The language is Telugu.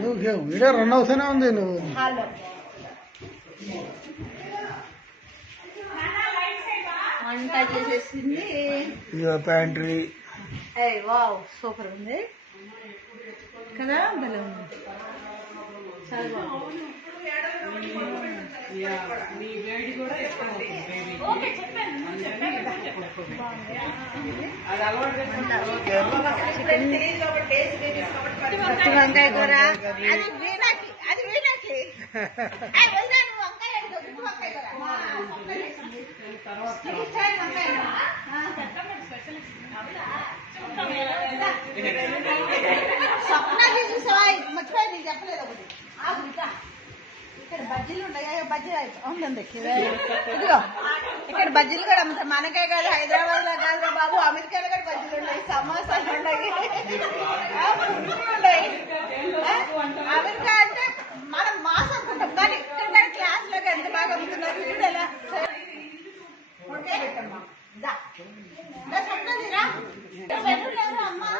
నువ్వు వీడియో రన్ అవుతూనే ఉంది. నువ్వు వంట చేసేసింది. ప్యాంట్రీ వావ్ సూపర్ ఉంది కదా, భలే ఉంది, చాలా బాగుంది. వంకాయ కూర అది వీణకి స్వప్నాకి చూసావా? మర్చిపోయి నీకు చెప్పలేదు ఒకటి. ఇక్కడ బజ్జీలు ఉంటాయి, బజ్జీలు ఉందండి ఇదిగో. ఇక్కడ బజ్జీలు కూడా అమ్ముతారు. మనకే కాదు, హైదరాబాద్ లో కాదురా బాబు, అమెరికాలో కూడా బజ్జీలు ఉన్నాయి, సమోసాలు ఉన్నాయి, ఉన్నాయి. అమెరికా అంటే మనం మాస్ అనుకుంటాం, కానీ ఇక్కడ క్లాస్ లోకి ఎంత బాగా అమ్ముతున్నారు చూడలా. ఓకే స్వప్న అమ్మా